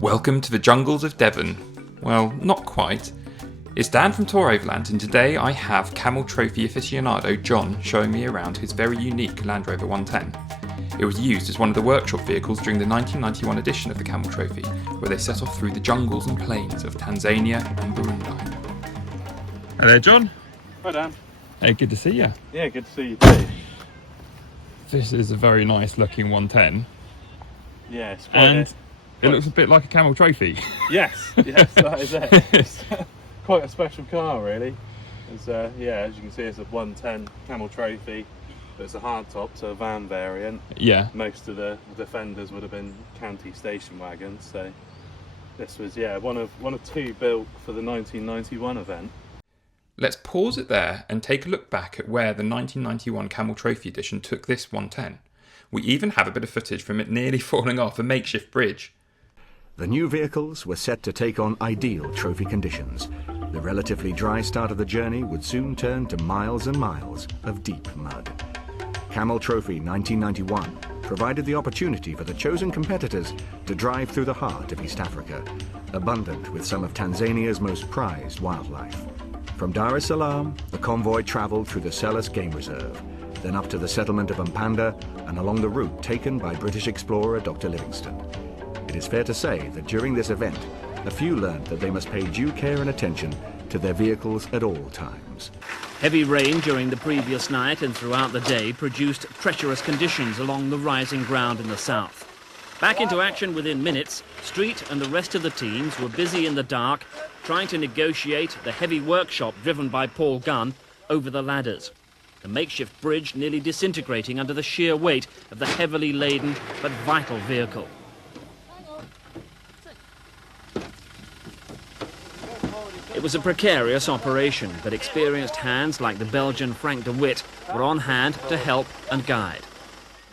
Welcome to the jungles of Devon. Well, not quite. It's Dan from Torr Overland, and today I have Camel Trophy aficionado John showing me around his very unique Land Rover 110. It was used as one of the workshop vehicles during the 1991 edition of the Camel Trophy, where they set off through the jungles and plains of Tanzania and Burundi. Hello, John. Hi, Dan. Hey, good to see you. Yeah, good to see you too. This is a very nice looking 110. Yeah, it's it looks a bit like a Camel Trophy. Yes, that is it. It's quite a special car, really. It's, as you can see, it's a 110 Camel Trophy. It's a hardtop, so a van variant. Yeah. Most of the Defenders would have been county station wagons, so this was one of two built for the 1991 event. Let's pause it there and take a look back at where the 1991 Camel Trophy edition took this 110. We even have a bit of footage from it nearly falling off a makeshift bridge. The new vehicles were set to take on ideal trophy conditions. The relatively dry start of the journey would soon turn to miles and miles of deep mud. Camel Trophy 1991 provided the opportunity for the chosen competitors to drive through the heart of East Africa, abundant with some of Tanzania's most prized wildlife. From Dar es Salaam, the convoy travelled through the Selous Game Reserve, then up to the settlement of Mpanda and along the route taken by British explorer Dr. Livingstone. It is fair to say that during this event, a few learned that they must pay due care and attention to their vehicles at all times. Heavy rain during the previous night and throughout the day produced treacherous conditions along the rising ground in the south. Back into action within minutes, Street and the rest of the teams were busy in the dark trying to negotiate the heavy workshop driven by Paul Gunn over the ladders. The makeshift bridge nearly disintegrating under the sheer weight of the heavily laden but vital vehicle. It was a precarious operation, but experienced hands like the Belgian Frank de Witt were on hand to help and guide.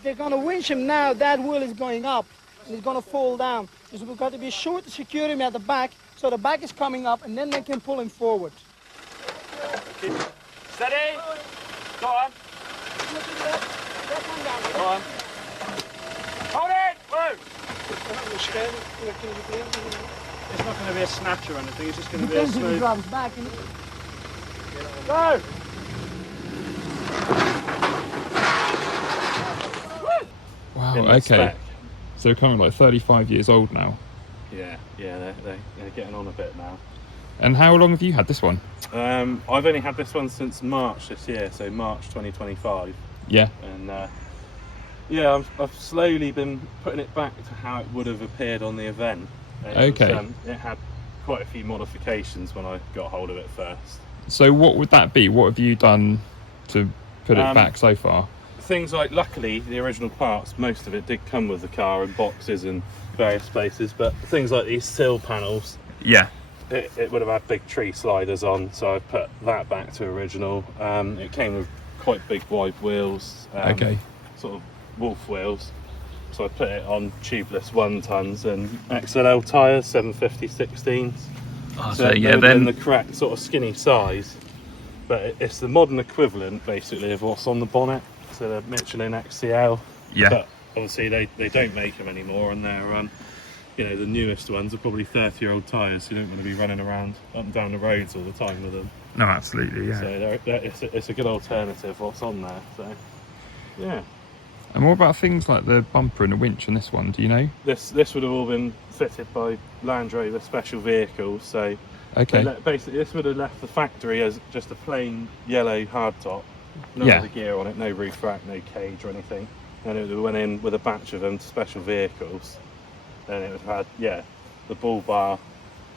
They're going to winch him now. That wheel is going up and he's going to fall down. So we've got to be sure to secure him at the back so the back is coming up and then they can pull him forward. Steady! Go on! Go on! Hold it! Whoa! It's not going to be a snatch or anything, it's just going to be a smooth... Back and... Go! Wow, okay. So kind of like 35 years old now. Yeah, they're getting on a bit now. And how long have you had this one? I've only had this one since March this year, so March 2025. Yeah. And I've slowly been putting it back to how it would have appeared on the event. Okay. It had quite a few modifications when I got hold of it first. So what would that be? What have you done to put it back so far? Things like, luckily, the original parts, most of it did come with the car in boxes in various places, but things like these sill panels, Yeah. it would have had big tree sliders on, so I put that back to original. It came with quite big wide wheels, Okay. sort of wolf wheels. So I put it on tubeless 1 tons and XLL tyres, 750 16s. Oh, So then the correct sort of skinny size, but it's the modern equivalent basically of what's on the bonnet. So the Michelin XCL. Yeah. But obviously they don't make them anymore, and they're the newest ones are probably 30-year-old tyres. So you don't want to be running around up and down the roads all the time with them. No, absolutely, yeah. So it's a good alternative what's on there. So yeah. And what about things like the bumper and the winch on this one, do you know? This would have all been fitted by Land Rover special vehicles. So Okay. basically this would have left the factory as just a plain yellow hardtop. No Yeah. other gear on it, no roof rack, no cage or anything. And it went in with a batch of them to special vehicles. And it would have had, the bull bar,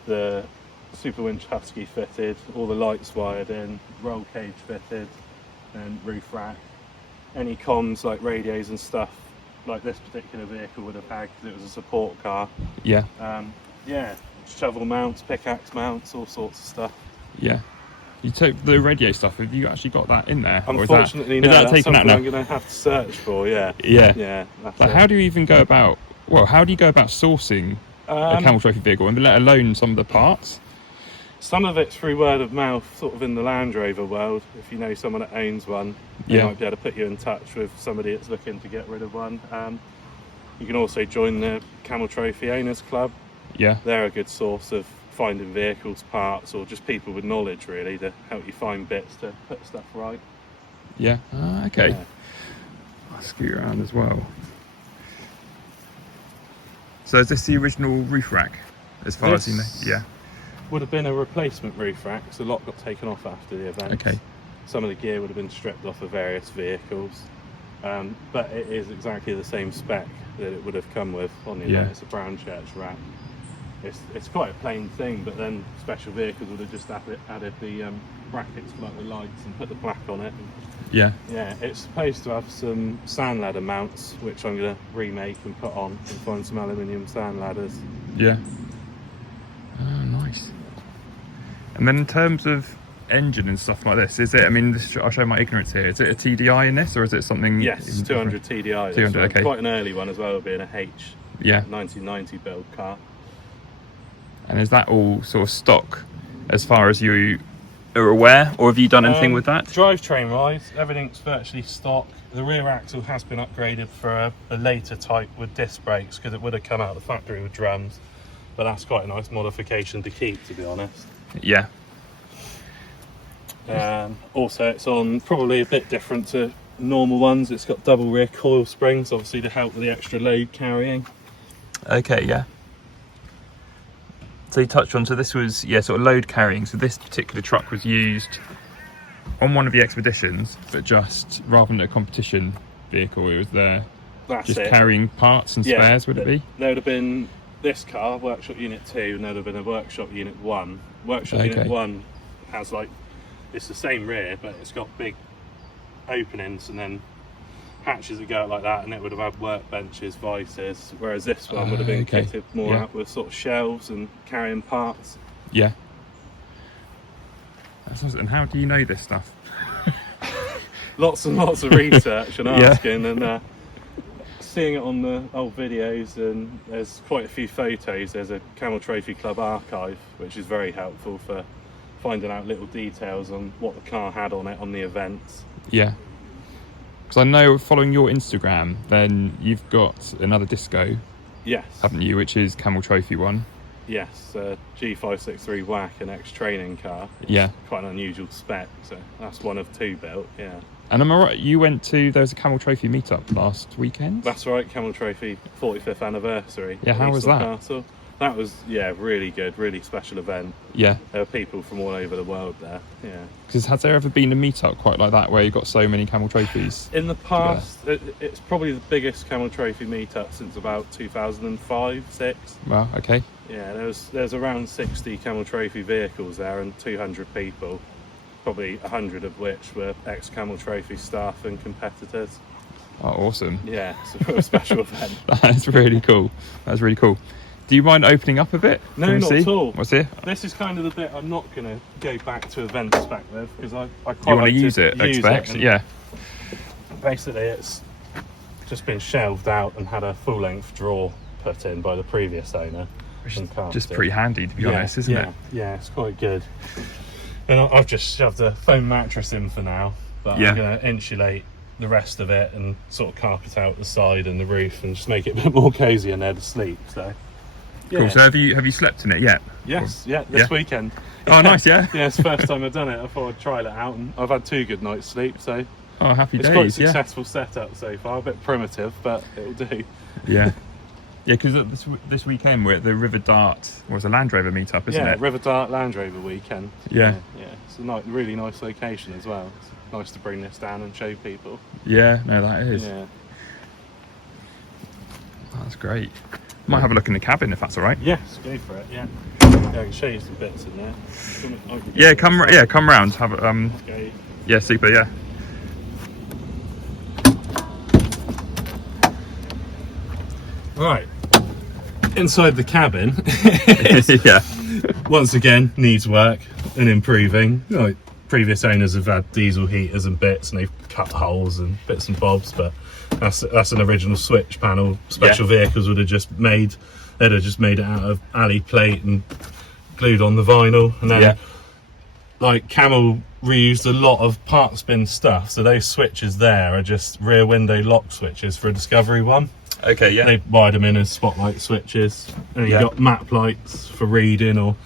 the super winch husky fitted, all the lights wired in, roll cage fitted, and roof rack. Any comms like radios and stuff like this particular vehicle would have had because it was a support car. Yeah. Shovel mounts, pickaxe mounts, all sorts of stuff. Yeah. You took the radio stuff, have you actually got that in there? Unfortunately, or is that that's taken out something now? I'm going to have to search for, yeah. Yeah. That's But it. how do you even go about, how do you go about sourcing a Camel Trophy vehicle, and let alone some of the parts? Some of it's through word of mouth, sort of in the Land Rover world. If you know someone that owns one, they might be able to put you in touch with somebody that's looking to get rid of one. You can also join the Camel Trophy Owners Club, Yeah. They're a good source of finding vehicles, parts, or just people with knowledge really to help you find bits to put stuff right. Yeah. Ah, okay. Yeah. I'll scoot around as well. So is this the original roof rack, as far as you know? Yeah. Would have been a replacement roof rack, so a lot got taken off after the event. Okay. Some of the gear would have been stripped off of various vehicles, but it is exactly the same spec that it would have come with on the event. It's a brown church rack. It's quite a plain thing, but then Special Vehicles would have just added the brackets for like the lights and put the black on it. Yeah. Yeah, it's supposed to have some sand ladder mounts, which I'm going to remake and put on and find some aluminium sand ladders. Yeah. Oh, nice. And then in terms of engine and stuff like this, is it, I mean, I'll show my ignorance here, is it a TDI in this, or is it something? Yes, 200 TDI. 200, okay. Quite an early one as well, being a H. Yeah. 1990 build car. And is that all sort of stock as far as you are aware, or have you done anything with that? Drivetrain wise, everything's virtually stock. The rear axle has been upgraded for a later type with disc brakes, because it would have come out of the factory with drums, but that's quite a nice modification to keep, to be honest. Yeah. Also, it's on probably a bit different to normal ones. It's got double rear coil springs, obviously to help with the extra load carrying. Okay, yeah. So you touched on, so this was, yeah, sort of load carrying. So this particular truck was used on one of the expeditions, but just rather than a competition vehicle, it was there That's just it. carrying parts and spares, would it be? There would have been this car, Workshop Unit 2, and there would have been a Workshop Unit 1. Workshop Unit 1 has like, it's the same rear, but it's got big openings and then hatches that go out like that, and it would have had workbenches, vices, whereas this one would have been kitted more out with sort of shelves and carrying parts. Yeah. And how do you know this stuff? Lots and lots of research and asking, and seeing it on the old videos, and there's quite a few photos. There's a Camel Trophy Club archive, which is very helpful for finding out little details on what the car had on it on the events. Yeah. Because I know, following your Instagram, then you've got another disco, Yes. haven't you, which is Camel Trophy one. Yes, G563 WAC, an ex-training car. Yeah. Quite an unusual spec, so that's one of two built, yeah. And am I right, you went to, there was a Camel Trophy meetup last weekend? That's right, Camel Trophy 45th anniversary. Yeah, how was that? Castle. That was, yeah, really good, really special event. Yeah. There were people from all over the world there, yeah. Because has there ever been a meetup quite like that, where you've got so many Camel Trophies? In the past, it's probably the biggest Camel Trophy meetup since about 2005, 6. Well, okay. Yeah, there's around 60 Camel Trophy vehicles there and 200 people, probably 100 of which were ex-Camel Trophy staff and competitors. Oh, awesome. Yeah, it's a special event. That's really cool. That's really cool. Do you mind opening up a bit? No, Can we not see? at all. What's here? This is kind of the bit I'm not going to go back to event spec with, because I quite You want like to use it, expect? and Yeah. Basically, it's just been shelved out and had a full-length drawer put in by the previous owner. Which is and just cast it. pretty handy, to be honest, isn't it? Yeah, it's quite good. And I've just shoved a foam mattress in for now, but Yeah. I'm going to insulate the rest of it and sort of carpet out the side and the roof and just make it a bit more cosy in there to sleep. So, yeah. Cool. So have you slept in it yet? Yes, yeah, this weekend. Oh, nice, yeah. Yeah, it's the first time I've done it. I thought I'd try it out, and I've had 2 good nights sleep, so Oh, happy it's days, quite a yeah. successful setup so far. A bit primitive, but it'll do. Yeah. Yeah, because this weekend we're at the River Dart, or it's a Land Rover meetup, isn't Yeah, it? River Dart Land Rover weekend. Yeah. Yeah. It's a really nice location as well. It's nice to bring this down and show people. Yeah, no, that is. Yeah. That's great. Might have a look in the cabin if that's all right. Yes, go for it. Yeah. Yeah, I can show you some bits in there. Yeah, come round. Have Okay. yeah, super. Yeah. Right. Inside the cabin, Yeah. once again, needs work and improving. Like, previous owners have had diesel heaters and bits, and they've cut holes and bits and bobs, but that's an original switch panel. Special Vehicles would have just made, they'd have just made it out of alley plate and glued on the vinyl, and then like Camel reused a lot of parts bin stuff, so those switches there are just rear window lock switches for a Discovery one. Okay, yeah. They wired them in as spotlight switches, and you've got map lights for reading or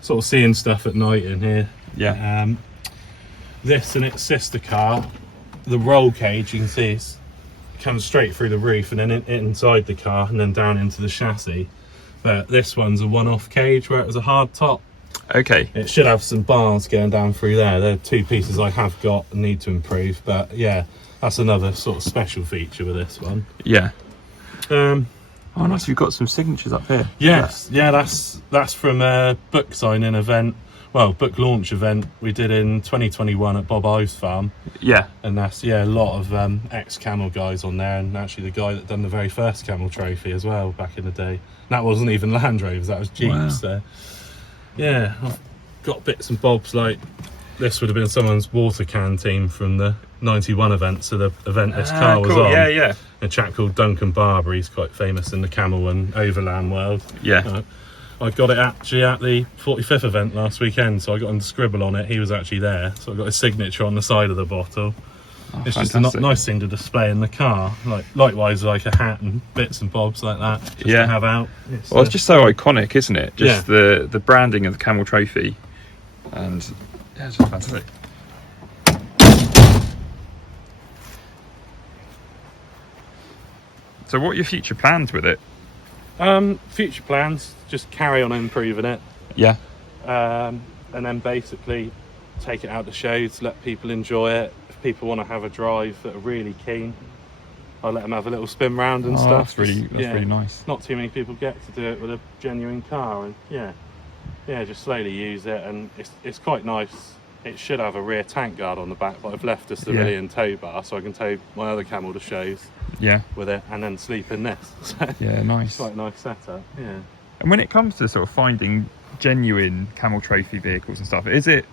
sort of seeing stuff at night in here. Yeah. This and its sister car, the roll cage, you can see it comes straight through the roof and then inside the car and then down into the chassis. But this one's a one-off cage where it was a hard top. Okay. It should have some bars going down through there. They're two pieces I have got and need to improve, but yeah, that's another sort of special feature with this one. Yeah. Oh, nice. You've got some signatures up here. Yes, yeah, that's from a book signing event, well, book launch event we did in 2021 at Bob Ives Farm. Yeah. And that's, yeah, a lot of ex-Camel guys on there, and actually the guy that done the very first Camel Trophy as well back in the day. And that wasn't even Land Rovers, that was Jeeps. Wow. So yeah, I've got bits and bobs, like this would have been someone's water can team from the 91 event, so the event this car was cool. on. Yeah, yeah. A chap called Duncan Barber, he's quite famous in the Camel and Overland world. Yeah. I got it actually at the 45th event last weekend, so I got him to scribble on it. He was actually there, so I got his signature on the side of the bottle. Oh, it's fantastic. just a nice thing to display in the car, likewise like a hat and bits and bobs like that, just to have out. Well, it's just so iconic, isn't it? Just the branding of the Camel Trophy, and yeah, it's just fantastic. So what are your future plans with it? Future plans, just carry on improving it, Yeah. and then basically take it out to shows, let people enjoy it. If people want to have a drive that are really keen, I'll let them have a little spin round and stuff. That's really nice. Not too many people get to do it with a genuine car, and yeah, just slowly use it, and it's quite nice. It should have a rear tank guard on the back, but I've left a civilian tow bar so I can tow my other Camel to shows with it and then sleep in this. So Yeah, nice. it's quite a nice setup, yeah. And when it comes to sort of finding genuine Camel Trophy vehicles and stuff, is there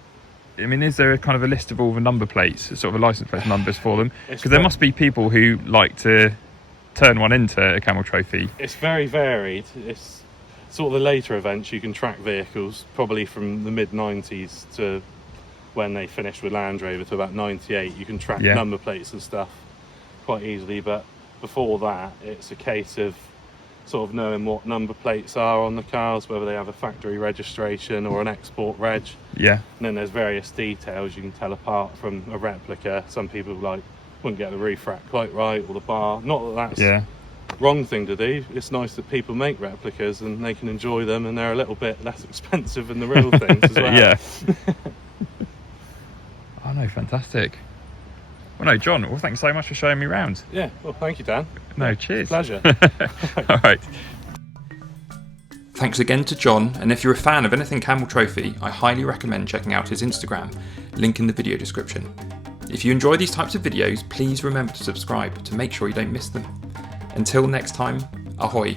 a kind of a list of all the number plates, sort of a license plate numbers for them? Because there must be people who like to turn one into a Camel Trophy. It's very varied. It's sort of the later events you can track vehicles, probably from the mid-90s to when they finished with Land Rover to about 98. You can track number plates and stuff quite easily, but before that it's a case of sort of knowing what number plates are on the cars, whether they have a factory registration or an export reg. Yeah. And then there's various details you can tell apart from a replica. Some people wouldn't get the roof rack quite right, or the bar. Not that that's wrong thing to do. It's nice that people make replicas and they can enjoy them, and they're a little bit less expensive than the real things as well. Yeah. Oh no, fantastic. Well, no, John, well, thanks so much for showing me around. Yeah, well, thank you, Dan. No, cheers. Pleasure. All right. Thanks again to John, and if you're a fan of anything Camel Trophy, I highly recommend checking out his Instagram, link in the video description. If you enjoy these types of videos, please remember to subscribe to make sure you don't miss them. Until next time, ahoy.